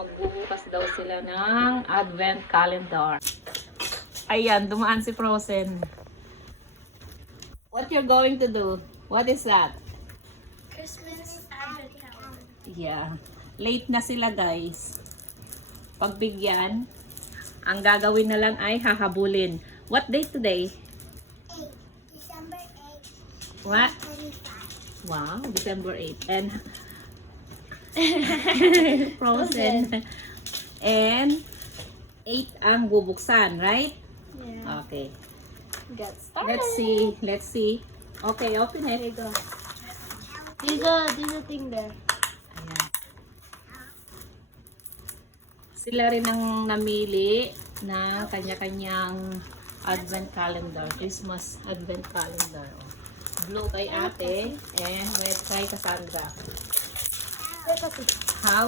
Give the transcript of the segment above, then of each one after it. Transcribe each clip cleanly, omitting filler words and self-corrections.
Magbubukas daw sila ng advent calendar. Ayan, dumaan si Frozen. What you're going to do? What is that? Christmas advent calendar. Yeah. Late na sila, guys. Pagbigyan, ang gagawin na lang ay hahabulin. What date today? 8. December 8. What? 25. Wow, December 8. And Frozen. And 8 ang bubuksan, right? Yeah. Okay. Get started. Let's see. Okay, open it. There you go. There's a thing there. Ayan. Sila rin ang namili na kanya-kanyang advent calendar. Christmas advent calendar. Blue kay ate and red kay Cassandra. How?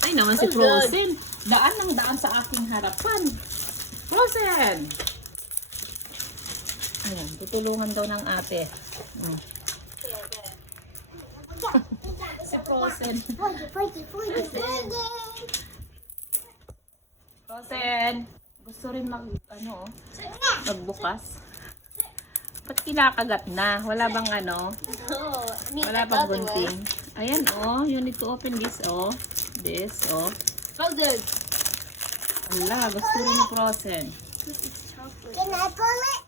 Ay naman si Oh, Frozen. Daan ng daan sa aking harapan. Frozen! Ayan, tutulungan daw ng ate. Si Frozen. Frozen! Gusto rin magbukas? Ba't kinakagat na? Wala bang ano? Oh, Wala bang gunting? Ayan, oh. You need to open this, oh. This, oh. Frozen. Wala, gusto rin ni Frozen. Can I pull it?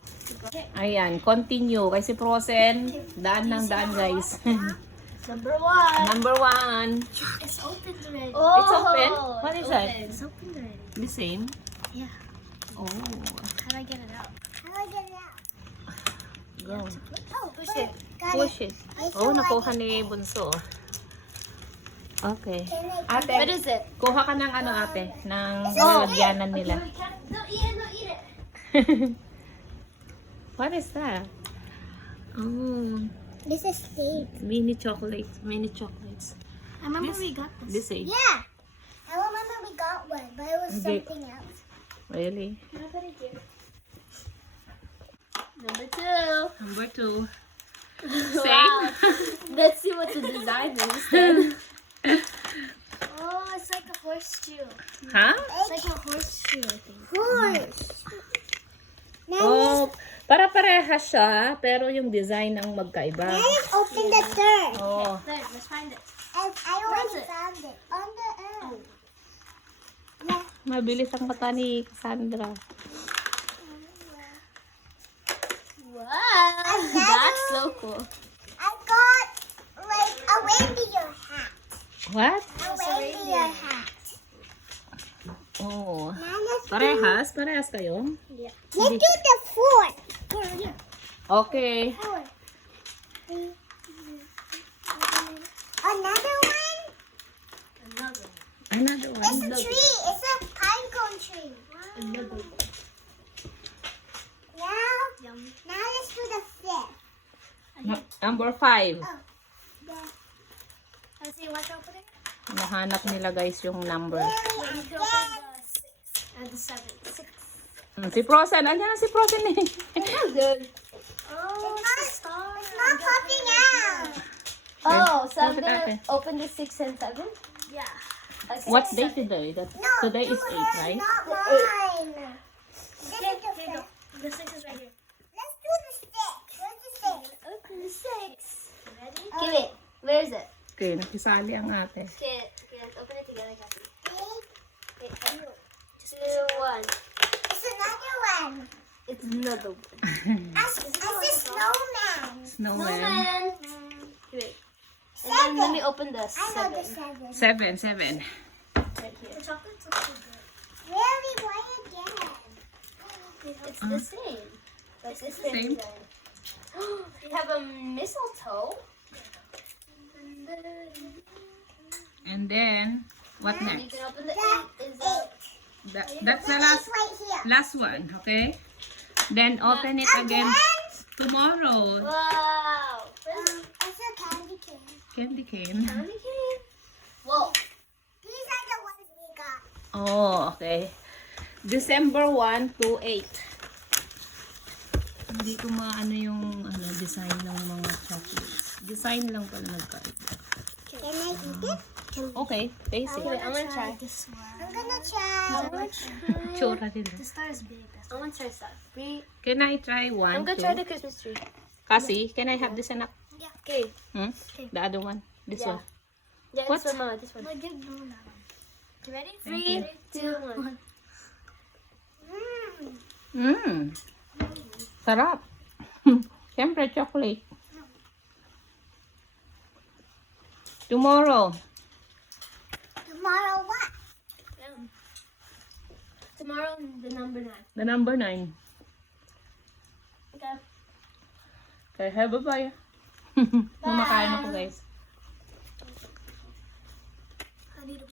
Ayan, continue. Kasi Frozen, daan ng daan, guys. Number 1. Number 1. It's open already. It's open? What is that? It's open already. The same? Yeah. Oh, How do I get it out? How do I get it out? go. Oh, push it. Push it. Oh, nakuha ni Bunso. Okay. Ate, What is it? kuha ka ng ano, ate? Ng lalagyanan nila. No, eat it. No, eat it. What is that? Oh, This is steak. mini chocolates. Mini chocolates. I remember we got This this. age. Yeah. I remember we got one, but it was Okay. something else. Really? Number 2. Number 2. Wow. Let's see what the design is then. Oh, it's like a horseshoe. Ha? It's like a horseshoe, I think. Horse. Oh, para-parehas siya, pero yung design ang magkaiba. Let's open the third. Oh, There, let's find it. I already found it. On the end. Yeah. mabilis ang mata ni Cassandra. Wow. That's so cool. I got like a reindeer hat. What? A reindeer hat. Oh, Now let's parehas? Parehas kayo? Yeah. Let's do the fourth. Okay. Fourth. Another one? Another one. Another one. It's a tree. It's a pine cone tree. Another one. Now let's do the fifth. Number 5. Let's see what's opening. Nahanap nila guys yung number. You can open the 6 and the 7. 6. Si Frozen. Andiyan na si Frozen eh. Good. Oh, it's not popping out. Oh, so I'm Look at gonna that. open the 6 and 7? Yeah. Okay. What day today? Today is 8, right? Not mine. This is the 5th. The 6 is right here. Let's do the 6. Where's the 6? Open the 6. Ready? Give it. Where is it? Okay, nakisali ang ate. Okay, let's open it together, Kathy. 8, 2, 1. It's another one. It's another one. As a snowman. Snowman. Wait. And then let me open the 7. I know the 7. 7. Right here. The chocolates look so good. Really? Why again? It's the same. But this Same? design. You have a mistletoe. And then, what You next? can open the 8. Is That's the last one, okay? Then open it again tomorrow. Wow. It's a candy cane. Candy cane. Candy cane. Whoa. These are the ones we got. Oh, okay. December 1 to 8. Hindi ko maano yung design ng mga chocolates. Design lang pala nagkaiba. Can I eat it? Okay, taste it. I'm gonna try this one. I'm gonna try. Tsura din. The star is big. I want to try stuff. Can I try one? I'm gonna two? try the Christmas tree. Cassie, can I have this anak? Yeah. Okay. Hmm? The other one? This Yeah. one? Yeah, What? this one, Mama. This one. You ready? Thank 3, 2, 1. Mmm. Sarap. Siyempre, chocolate. Tomorrow. Tomorrow what? Tomorrow the number 9. The number 9. Okay. Okay, bye-bye. Kumakain ako, guys.